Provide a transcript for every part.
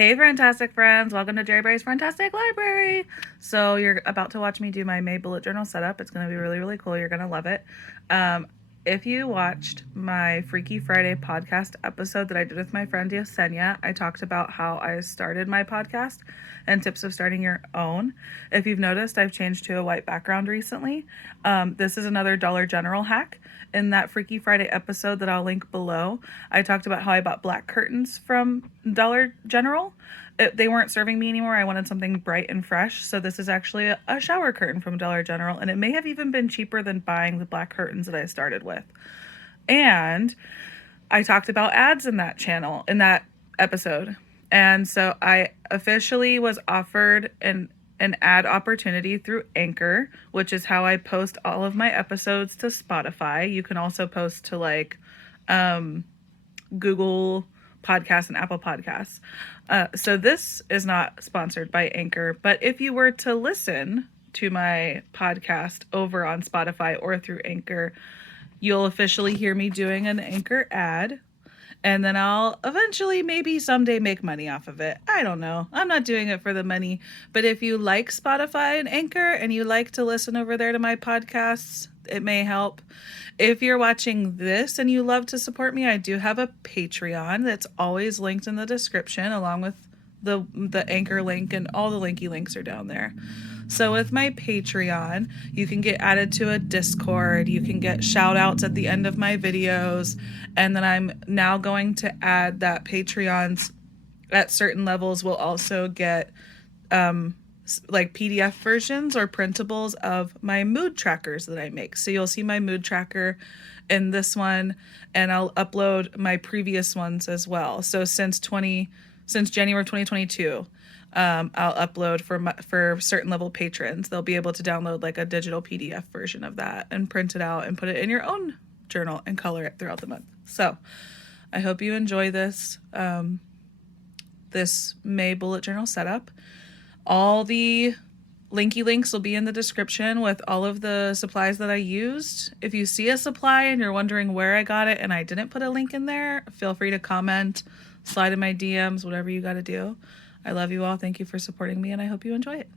Hey, Friend-Tastic friends! Welcome to Jerryberry's Friend-Tastic Library! So you're about to watch me do my May bullet journal setup. It's going to be really, really cool. You're going to love it. If you watched my Freaky Friday podcast episode that I did with my friend Yesenia, I talked about how I started my podcast and tips of starting your own. If you've noticed, I've changed to a white background recently. This is another Dollar General hack. In that Freaky Friday episode that I'll link below, I talked about how I bought black curtains from Dollar General. They weren't serving me anymore. I wanted something bright and fresh. So this is actually a shower curtain from Dollar General. And it may have even been cheaper than buying the black curtains that I started with. And I talked about ads in that channel, in that episode. And so I officially was offered an ad opportunity through Anchor, which is how I post all of my episodes to Spotify. You can also post to Google Podcasts and Apple Podcasts. So this is not sponsored by Anchor, but if you were to listen to my podcast over on Spotify or through Anchor, you'll officially hear me doing an Anchor ad. And then I'll eventually, maybe someday, make money off of it. I don't know. I'm not doing it for the money. But if you like Spotify and Anchor and you like to listen over there to my podcasts, it may help. If you're watching this and you love to support me, I do have a Patreon that's always linked in the description, along with the Anchor link, and all the linky links are down there. So with my Patreon, you can get added to a Discord, you can get shout outs at the end of my videos, and then I'm now going to add that Patreons at certain levels will also get like PDF versions or printables of my mood trackers that I make. So you'll see my mood tracker in this one, and I'll upload my previous ones as well. So since January 2022, I'll upload for certain level patrons. They'll be able to download like a digital PDF version of that and print it out and put it in your own journal and color it throughout the month. So I hope you enjoy this this May bullet journal setup. All the linky links will be in the description with all of the supplies that I used. If you see a supply and you're wondering where I got it and I didn't put a link in there, feel free to comment, slide in my DMs, whatever you got to do. I love you all. Thank you for supporting me, and I hope you enjoy it.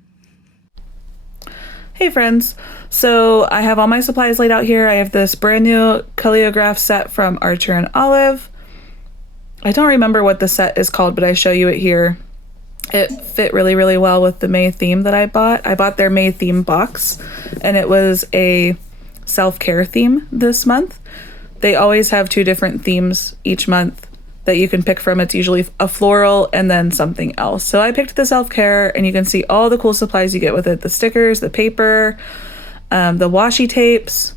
Hey friends, so I have all my supplies laid out here. I have this brand new Coleograph set from Archer and Olive. I don't remember what the set is called, but I show you it here. It fit really, really well with the May theme that I bought. I bought their May theme box, and it was a self-care theme this month. They always have 2 different themes each month that you can pick from. It's usually a floral and then something else. So I picked the self-care, and you can see all the cool supplies you get with it. The stickers, the paper, the washi tapes,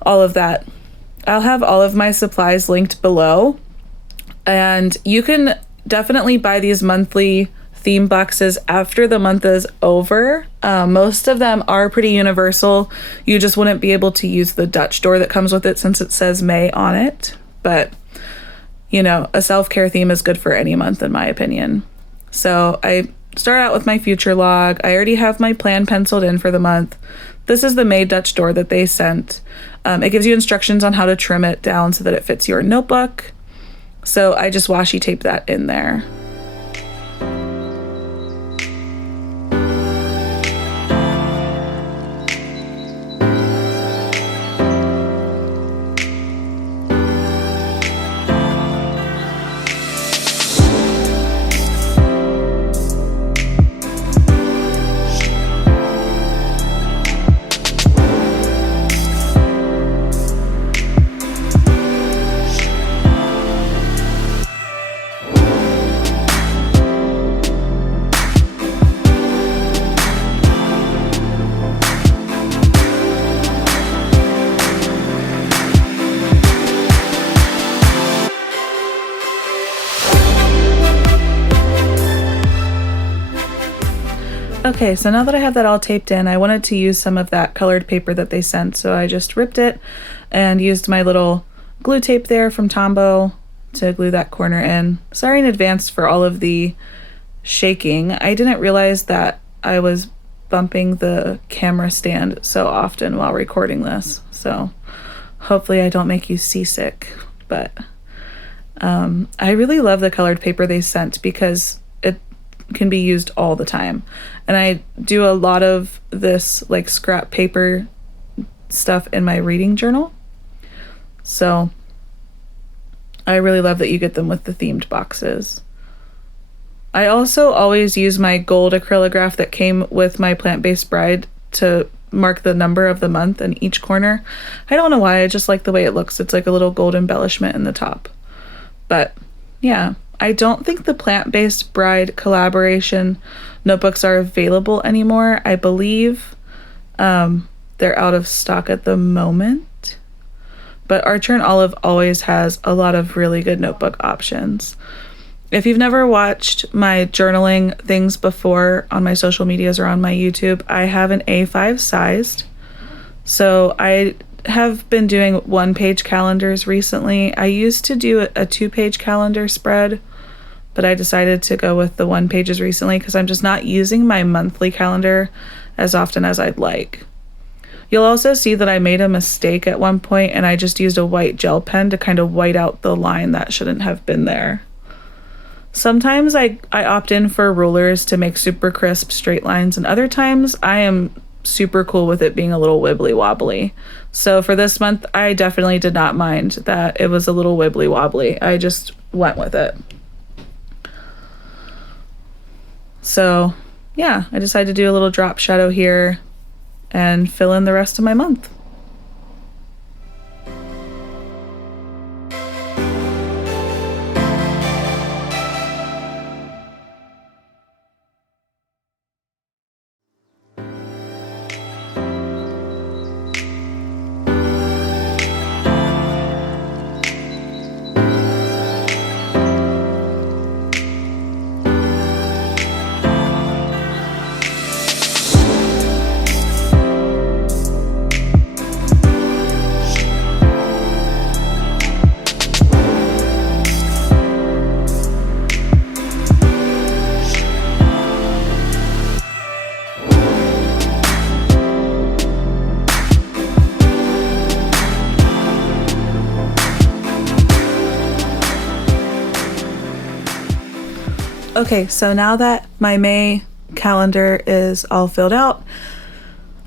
all of that. I'll have all of my supplies linked below, and you can definitely buy these monthly theme boxes after the month is over. Most of them are pretty universal. You just wouldn't be able to use the Dutch door that comes with it since it says May on it. But you know, a self-care theme is good for any month, in my opinion. So I start out with my future log. I already have my plan penciled in for the month. This is the May Dutch door that they sent. It gives you instructions on how to trim it down so that it fits your notebook. So I just washi tape that in there. Okay, so now that I have that all taped in, I wanted to use some of that colored paper that they sent, so I just ripped it and used my little glue tape there from Tombow to glue that corner in. Sorry in advance for all of the shaking. I didn't realize that I was bumping the camera stand so often while recording this, so hopefully I don't make you seasick. But I really love the colored paper they sent because can be used all the time. And I do a lot of this like scrap paper stuff in my reading journal. So I really love that you get them with the themed boxes. I also always use my gold acrylograph that came with my plant-based bride to mark the number of the month in each corner. I don't know why, I just like the way it looks. It's like a little gold embellishment in the top. But yeah, I don't think the plant-based bride collaboration notebooks are available anymore. I believe they're out of stock at the moment. But Archer and Olive always has a lot of really good notebook options. If you've never watched my journaling things before on my social medias or on my YouTube, I have an A5 sized. So I have been doing 1-page calendars recently. I used to do a 2-page calendar spread, but I decided to go with the 1 pages recently because I'm just not using my monthly calendar as often as I'd like. You'll also see that I made a mistake at one point and I just used a white gel pen to kind of white out the line that shouldn't have been there. Sometimes I opt in for rulers to make super crisp straight lines, and other times I am super cool with it being a little wibbly wobbly. So for this month, I definitely did not mind that it was a little wibbly wobbly. I just went with it. So yeah, I decided to do a little drop shadow here and fill in the rest of my month. Okay, so now that my May calendar is all filled out,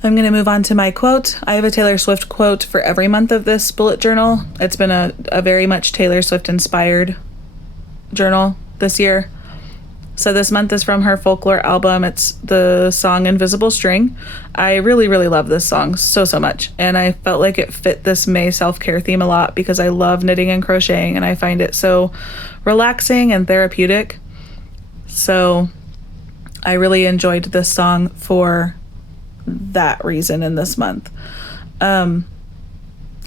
I'm going to move on to my quote. I have a Taylor Swift quote for every month of this bullet journal. It's been a very much Taylor Swift inspired journal this year. So this month is from her folklore album. It's the song Invisible String. I really, really love this song so much. And I felt like it fit this May self-care theme a lot because I love knitting and crocheting and I find it so relaxing and therapeutic. So I really enjoyed this song for that reason in this month. I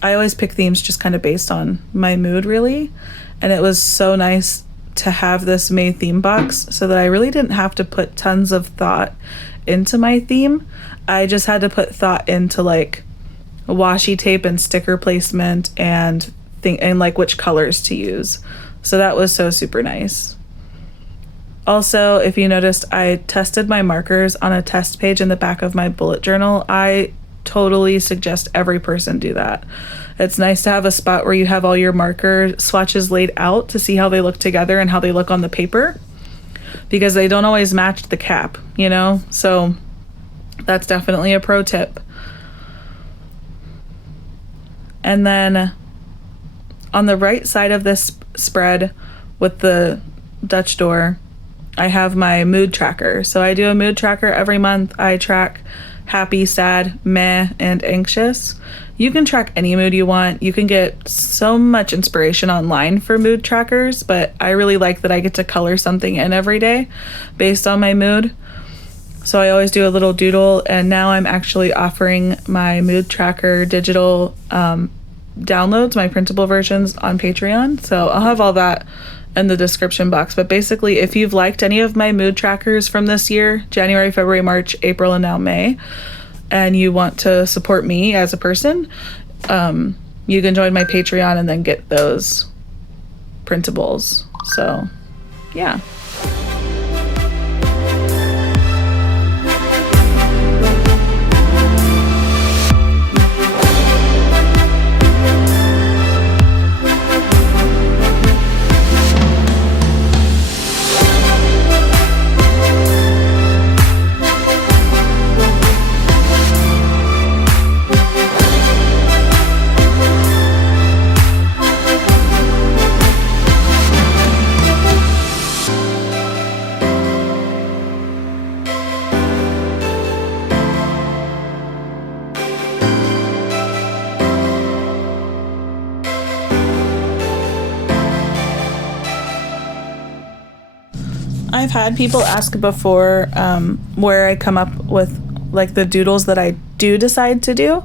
always pick themes just kind of based on my mood, really. And it was so nice to have this May theme box so that I really didn't have to put tons of thought into my theme. I just had to put thought into like washi tape and sticker placement and like which colors to use. So that was so super nice. Also, if you noticed, I tested my markers on a test page in the back of my bullet journal. I totally suggest every person do that. It's nice to have a spot where you have all your marker swatches laid out to see how they look together and how they look on the paper, because they don't always match the cap, you know? So that's definitely a pro tip. And then on the right side of this spread with the Dutch door, I have my mood tracker. So I do a mood tracker every month. I track happy, sad, meh, and anxious. You can track any mood you want. You can get so much inspiration online for mood trackers, but I really like that I get to color something in every day based on my mood. So I always do a little doodle, and now I'm actually offering my mood tracker digital downloads, my printable versions on Patreon. So I'll have all that in the description box. But basically, if you've liked any of my mood trackers from this year, January, February, March, April, and now May, and you want to support me as a person, you can join my Patreon and then get those printables. So yeah. I've had people ask before where I come up with like the doodles that I do decide to do,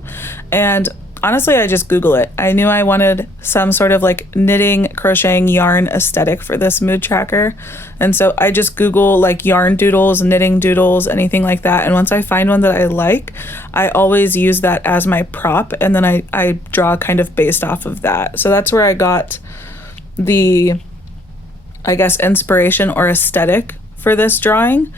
and honestly I just Google it. I knew I wanted some sort of like knitting, crocheting, yarn aesthetic for this mood tracker, and so I just Google like yarn doodles, knitting doodles, anything like that, and once I find one that I like, I always use that as my prop, and then I draw kind of based off of that. So that's where I got the, I guess, inspiration or aesthetic for this drawing.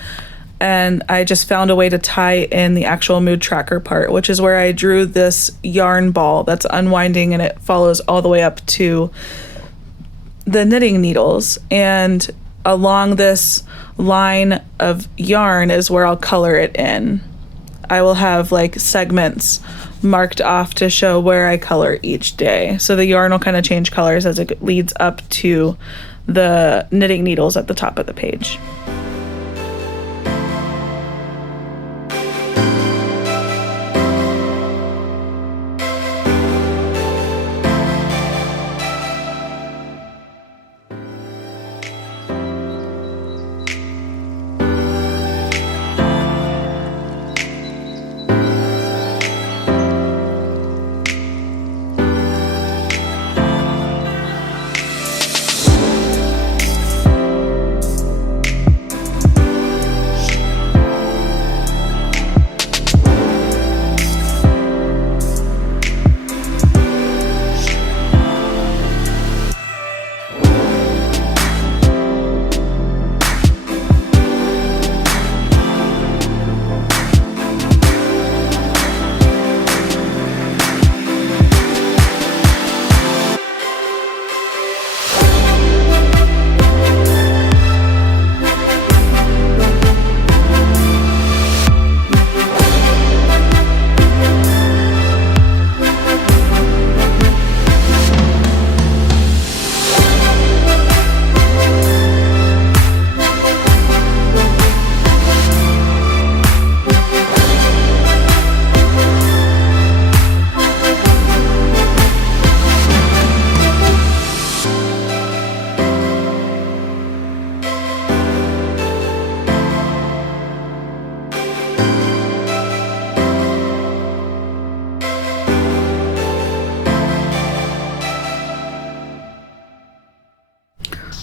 And I just found a way to tie in the actual mood tracker part, which is where I drew this yarn ball that's unwinding and it follows all the way up to the knitting needles. And along this line of yarn is where I'll color it in. I will have like segments marked off to show where I color each day. So the yarn will kind of change colors as it leads up to the knitting needles at the top of the page.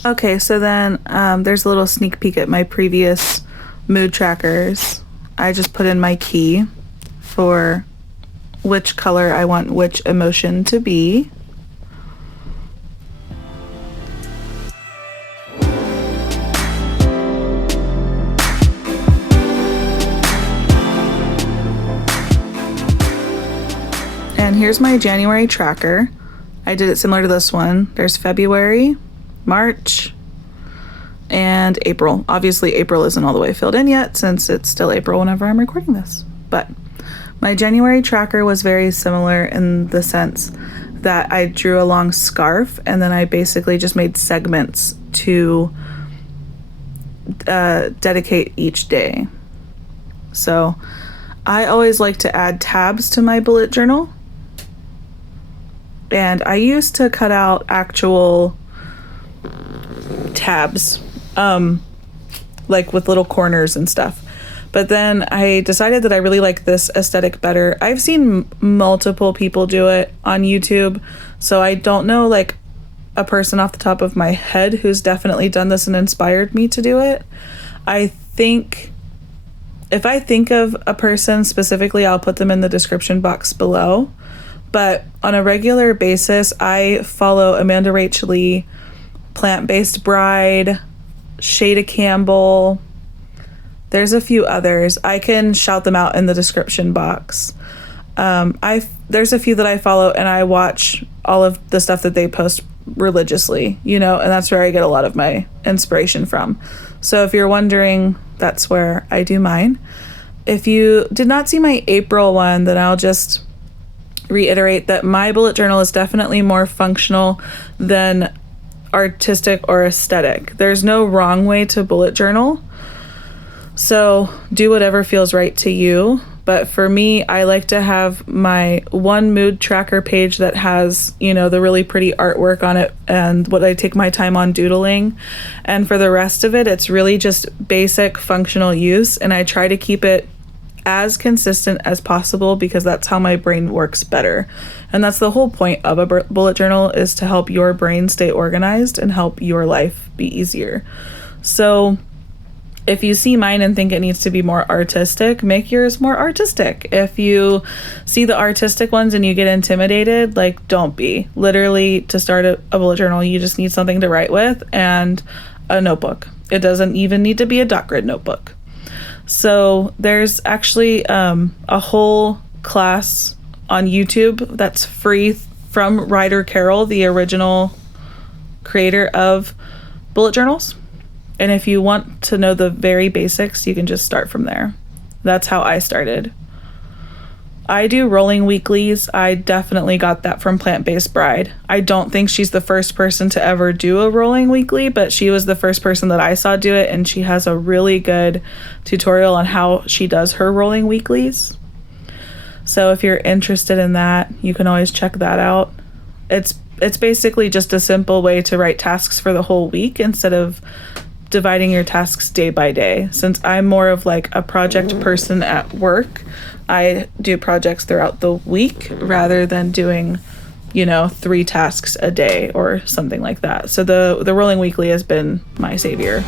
Okay, so then there's a little sneak peek at my previous mood trackers. I just put in my key for which color I want which emotion to be. And here's my January tracker. I did it similar to this one. There's February, March, and April. Obviously April isn't all the way filled in yet since it's still April whenever I'm recording this. But my January tracker was very similar in the sense that I drew a long scarf and then I basically just made segments to dedicate each day. So I always like to add tabs to my bullet journal. And I used to cut out actual tabs, like with little corners and stuff. But then I decided that I really like this aesthetic better. I've seen multiple people do it on YouTube, so I don't know like a person off the top of my head who's definitely done this and inspired me to do it. I think if I think of a person specifically, I'll put them in the description box below. But on a regular basis, I follow Amanda Rach Lee, Plant-Based Bride, Shada Campbell. There's a few others. I can shout them out in the description box. There's a few that I follow and I watch all of the stuff that they post religiously, you know, and that's where I get a lot of my inspiration from. So if you're wondering, that's where I do mine. If you did not see my April one, then I'll just reiterate that my bullet journal is definitely more functional than artistic or aesthetic. There's no wrong way to bullet journal. So do whatever feels right to you. But for me, I like to have my one mood tracker page that has, the really pretty artwork on it and what I take my time on doodling. And for the rest of it, it's really just basic functional use. And I try to keep it as consistent as possible because that's how my brain works better. And that's the whole point of a bullet journal, is to help your brain stay organized and help your life be easier. So if you see mine and think it needs to be more artistic, make yours more artistic. If you see the artistic ones and you get intimidated, don't be. Literally, to start a bullet journal, you just need something to write with and a notebook. It doesn't even need to be a dot grid notebook. So there's actually a whole class on YouTube that's free from Ryder Carroll, the original creator of bullet journals. And if you want to know the very basics, you can just start from there. That's how I started. I do rolling weeklies. I definitely got that from Plant-Based Bride. I don't think she's the first person to ever do a rolling weekly, but she was the first person that I saw do it, and she has a really good tutorial on how she does her rolling weeklies. So if you're interested in that, you can always check that out. It's basically just a simple way to write tasks for the whole week instead of dividing your tasks day by day. Since I'm more of a project person at work, I do projects throughout the week rather than doing, 3 tasks a day or something like that. So the rolling weekly has been my savior.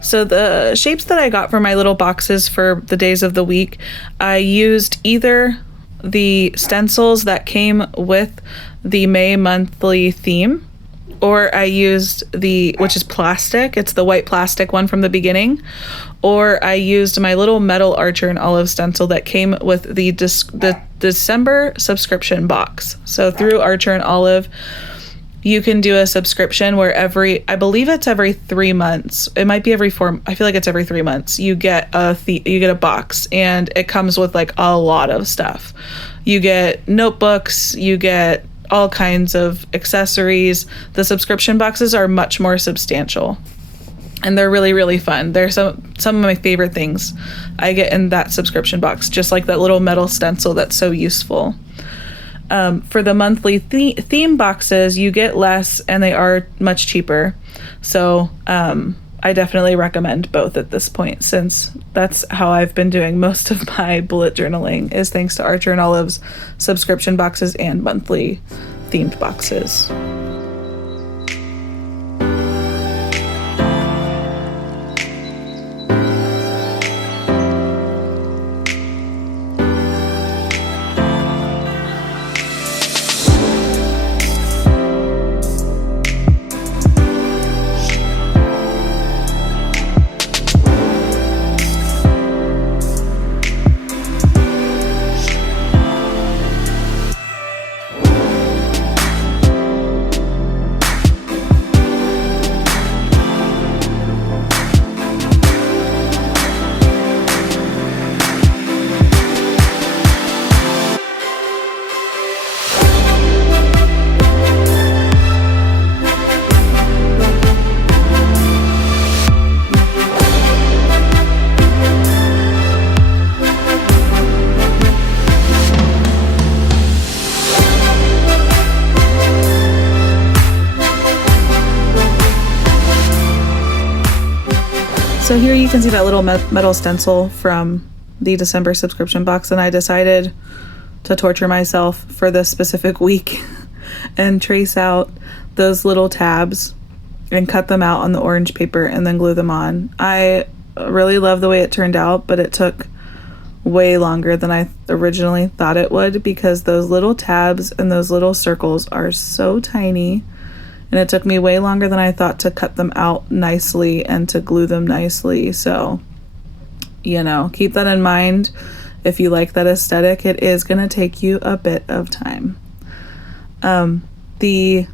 So the shapes that I got for my little boxes for the days of the week, I used either the stencils that came with the May monthly theme, or I used which is plastic, it's the white plastic one from the beginning, or I used my little metal Archer and Olive stencil that came with the December subscription box. So through Archer and Olive, you can do a subscription where I believe it's every 3 months. It might be every 4. I feel like it's every 3 months. You get a box, and it comes with a lot of stuff. You get notebooks, you get all kinds of accessories. The subscription boxes are much more substantial, and they're really, really fun. They're some of my favorite things I get in that subscription box, just like that little metal stencil that's so useful. For the monthly theme boxes, you get less and they are much cheaper. So I definitely recommend both at this point, since that's how I've been doing most of my bullet journaling, is thanks to Archer and Olive's subscription boxes and monthly themed boxes. So here you can see that little metal stencil from the December subscription box, and I decided to torture myself for this specific week and trace out those little tabs and cut them out on the orange paper and then glue them on. I really love the way it turned out, but it took way longer than I originally thought it would, because those little tabs and those little circles are so tiny and it took me way longer than I thought to cut them out nicely and to glue them nicely. So, keep that in mind. If you like that aesthetic, it is going to take you a bit of time. The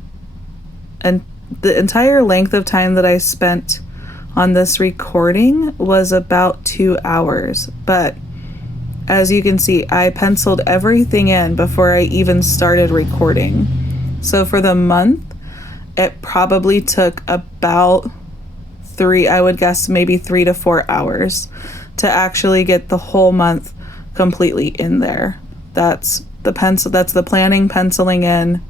entire length of time that I spent on this recording was about 2 hours, but as you can see, I penciled everything in before I even started recording. So for the month, it probably took about I would guess maybe 3 to 4 hours to actually get the whole month completely in there. That's the planning, penciling in,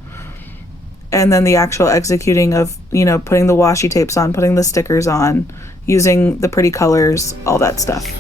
and then the actual executing of, putting the washi tapes on, putting the stickers on, using the pretty colors, all that stuff.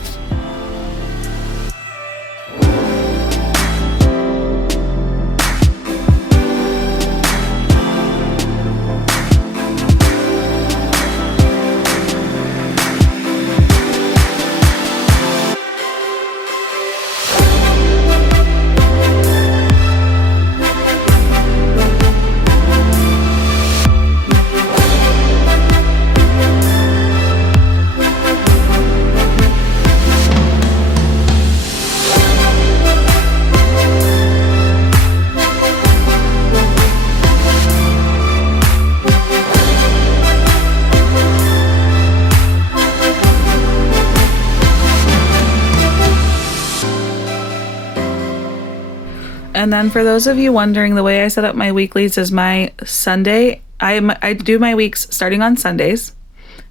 And then for those of you wondering, the way I set up my weeklies is my Sunday, I do my weeks starting on Sundays,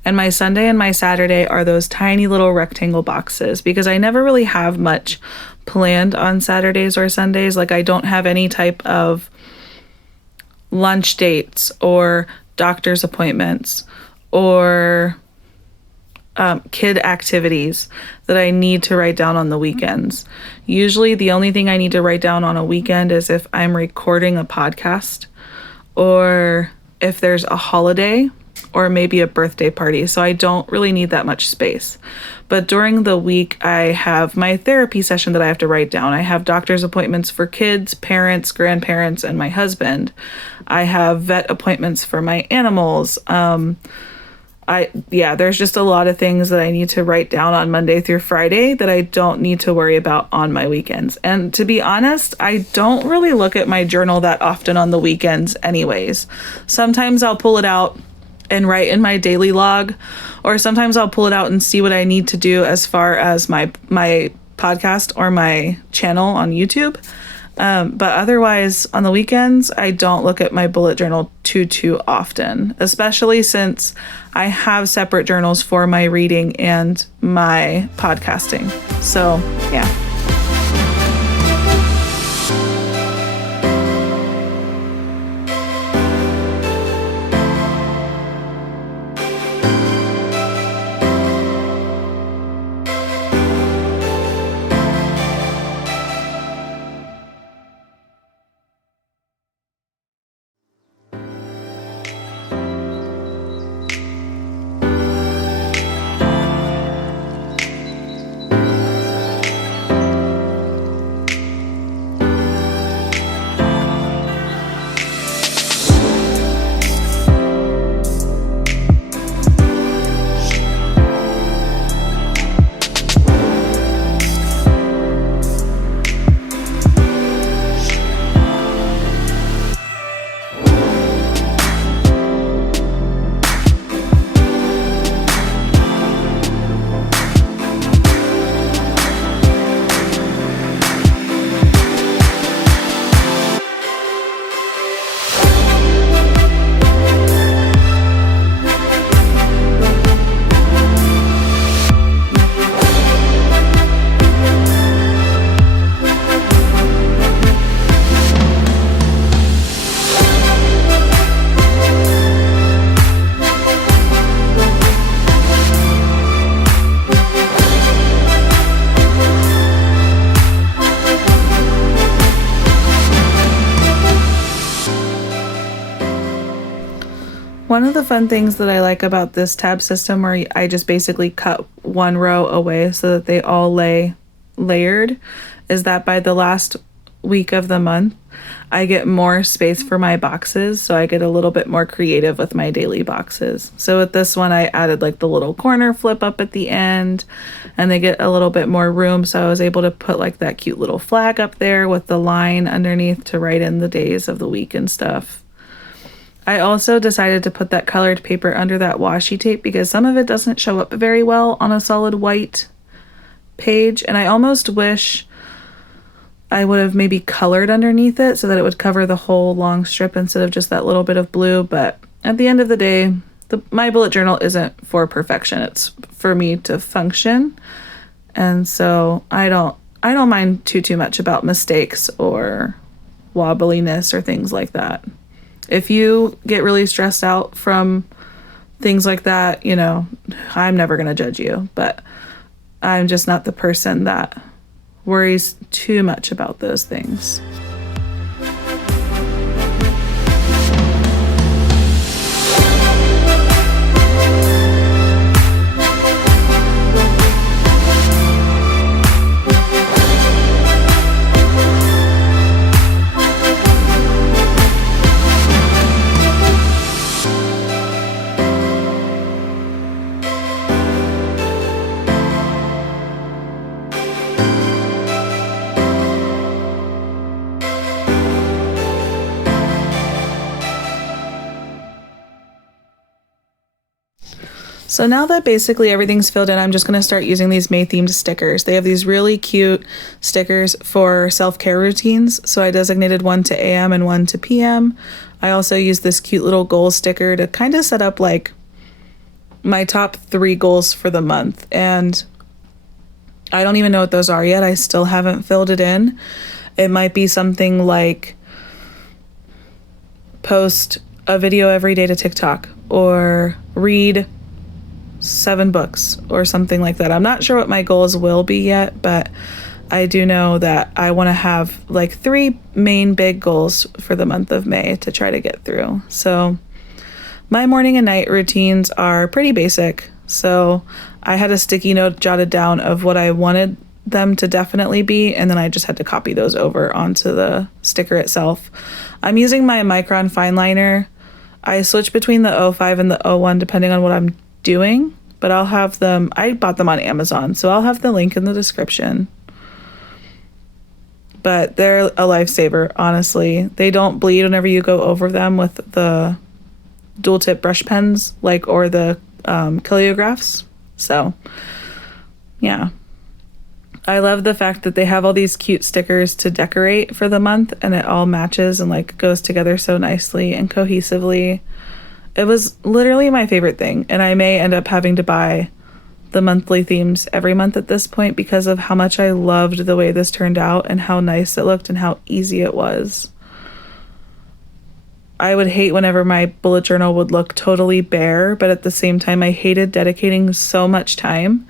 and my Sunday and my Saturday are those tiny little rectangle boxes because I never really have much planned on Saturdays or Sundays. Like I don't have any type of lunch dates or doctor's appointments or kid activities that I need to write down on the weekends. Usually the only thing I need to write down on a weekend is if I'm recording a podcast or if there's a holiday or maybe a birthday party. So I don't really need that much space. But during the week, I have my therapy session that I have to write down. I have doctor's appointments for kids, parents, grandparents, and my husband. I have vet appointments for my animals. There's just a lot of things that I need to write down on Monday through Friday that I don't need to worry about on my weekends. And to be honest, I don't really look at my journal that often on the weekends anyways. Sometimes I'll pull it out and write in my daily log, or sometimes I'll pull it out and see what I need to do as far as my podcast or my channel on YouTube. But otherwise, on the weekends, I don't look at my bullet journal too often, especially since I have separate journals for my reading and my podcasting. So, yeah. One of the fun things that I like about this tab system, where I just basically cut one row away so that they all lay layered, is that by the last week of the month, I get more space for my boxes, so I get a little bit more creative with my daily boxes. So with this one, I added like the little corner flip up at the end, and they get a little bit more room, so I was able to put like that cute little flag up there with the line underneath to write in the days of the week and stuff. I also decided to put that colored paper under that washi tape because some of it doesn't show up very well on a solid white page, and I almost wish I would have maybe colored underneath it so that it would cover the whole long strip instead of just that little bit of blue. But at the end of the day, my bullet journal isn't for perfection. It's for me to function. And so I don't mind too much about mistakes or wobbliness or things like that. If you get really stressed out from things like that, you know, I'm never going to judge you, but I'm just not the person that worries too much about those things. So now that basically everything's filled in, I'm just going to start using these May themed stickers. They have these really cute stickers for self-care routines. So I designated one to AM and one to PM. I also used this cute little goal sticker to kind of set up like my top 3 goals for the month. And I don't even know what those are yet. I still haven't filled it in. It might be something like post a video every day to TikTok or read 7 books or something like that. I'm not sure what my goals will be yet, but I do know that I want to have like 3 main big goals for the month of May to try to get through. So my morning and night routines are pretty basic. So I had a sticky note jotted down of what I wanted them to definitely be, and then I just had to copy those over onto the sticker itself. I'm using my Micron fine liner. I switch between the 05 and the 01 depending on what I'm doing, but I'll have them, I bought them on Amazon, so I'll have the link in the description. But they're a lifesaver, honestly. They don't bleed whenever you go over them with the dual tip brush pens, like, or the calligraphs. So yeah, I love the fact that they have all these cute stickers to decorate for the month, and it all matches and like goes together so nicely and cohesively. It was literally my favorite thing, and I may end up having to buy the monthly themes every month at this point because of how much I loved the way this turned out and how nice it looked and how easy it was. I would hate whenever my bullet journal would look totally bare, but at the same time, I hated dedicating so much time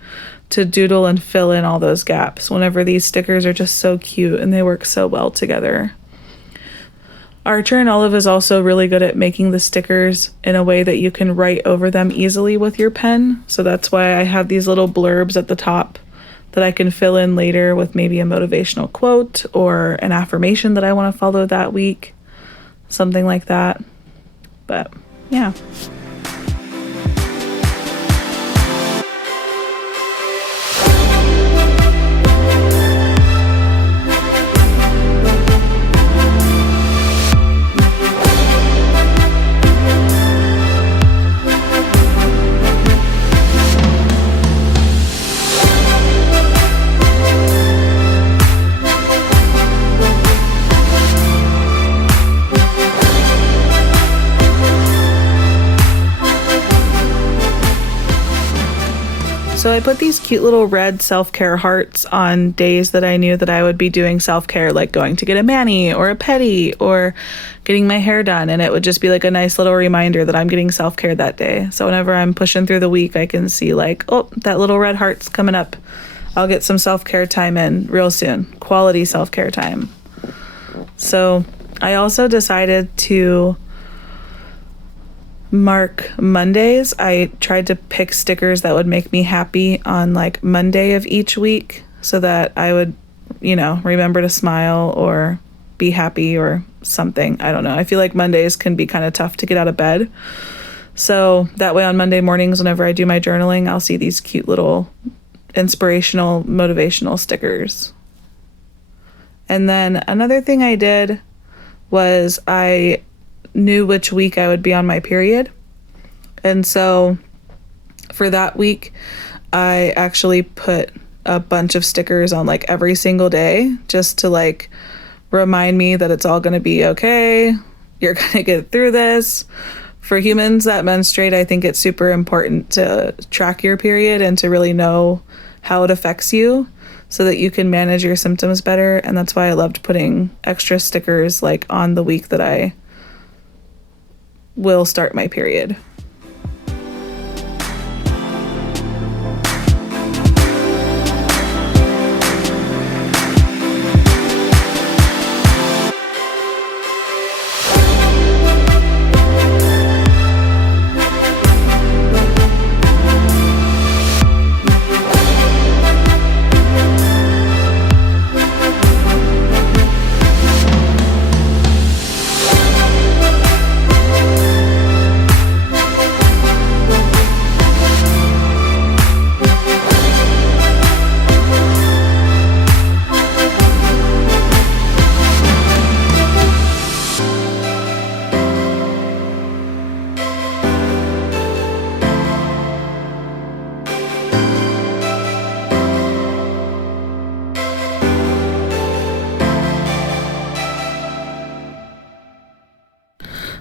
to doodle and fill in all those gaps whenever these stickers are just so cute and they work so well together. Archer and Olive is also really good at making the stickers in a way that you can write over them easily with your pen. So that's why I have these little blurbs at the top that I can fill in later with maybe a motivational quote or an affirmation that I want to follow that week. Something like that. But yeah. So I put these cute little red self-care hearts on days that I knew that I would be doing self-care, like going to get a mani or a pedi or getting my hair done. And it would just be like a nice little reminder that I'm getting self-care that day. So whenever I'm pushing through the week, I can see like, oh, that little red heart's coming up. I'll get some self-care time in real soon. Quality self-care time. So I also decided to mark Mondays. I tried to pick stickers that would make me happy on like Monday of each week so that I would, remember to smile or be happy or something. I don't know. I feel like Mondays can be kind of tough to get out of bed. So that way on Monday mornings, whenever I do my journaling, I'll see these cute little inspirational, motivational stickers. And then another thing I did was I knew which week I would be on my period. And so for that week, I actually put a bunch of stickers on like every single day just to like remind me that it's all going to be okay. You're going to get through this. For humans that menstruate, I think it's super important to track your period and to really know how it affects you so that you can manage your symptoms better. And that's why I loved putting extra stickers like on the week that I will start my period.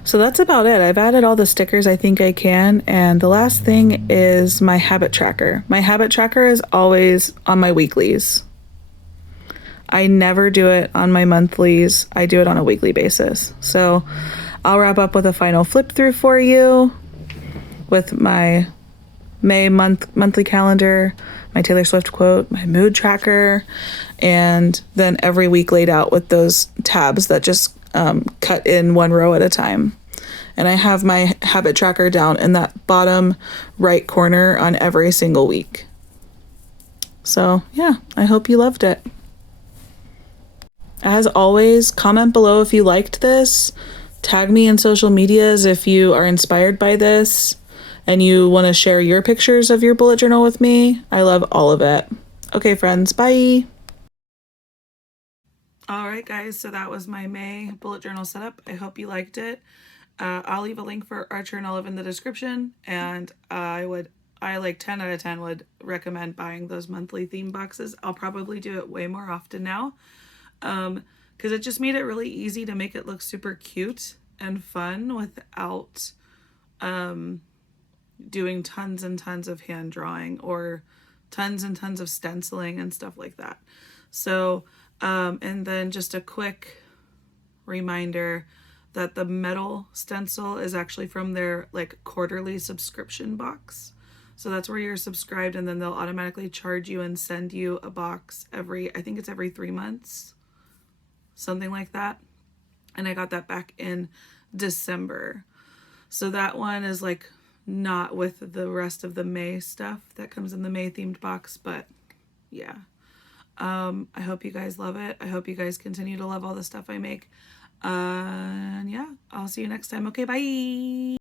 So that's about it. I've added all the stickers I think I can. And the last thing is my habit tracker. My habit tracker is always on my weeklies. I never do it on my monthlies. I do it on a weekly basis. So I'll wrap up with a final flip through for you with my May monthly calendar, my Taylor Swift quote, my mood tracker, and then every week laid out with those tabs that just cut in one row at a time. And I have my habit tracker down in that bottom right corner on every single week. So yeah, I hope you loved it. As always, comment below if you liked this. Tag me in social medias if you are inspired by this and you want to share your pictures of your bullet journal with me. I love all of it. Okay, friends, bye. All right, guys, so that was my May bullet journal setup. I hope you liked it. I'll leave a link for Archer and Olive in the description, and I like 10 out of 10 would recommend buying those monthly theme boxes. I'll probably do it way more often now, because it just made it really easy to make it look super cute and fun without doing tons and tons of hand drawing or tons and tons of stenciling and stuff like that. So, and then just a quick reminder that the metal stencil is actually from their like quarterly subscription box. So that's where you're subscribed, and then they'll automatically charge you and send you a box I think it's every 3 months, something like that. And I got that back in December. So that one is like not with the rest of the May stuff that comes in the May themed box, but yeah. I hope you guys love it. I hope you guys continue to love all the stuff I make. And yeah, I'll see you next time. Okay, bye.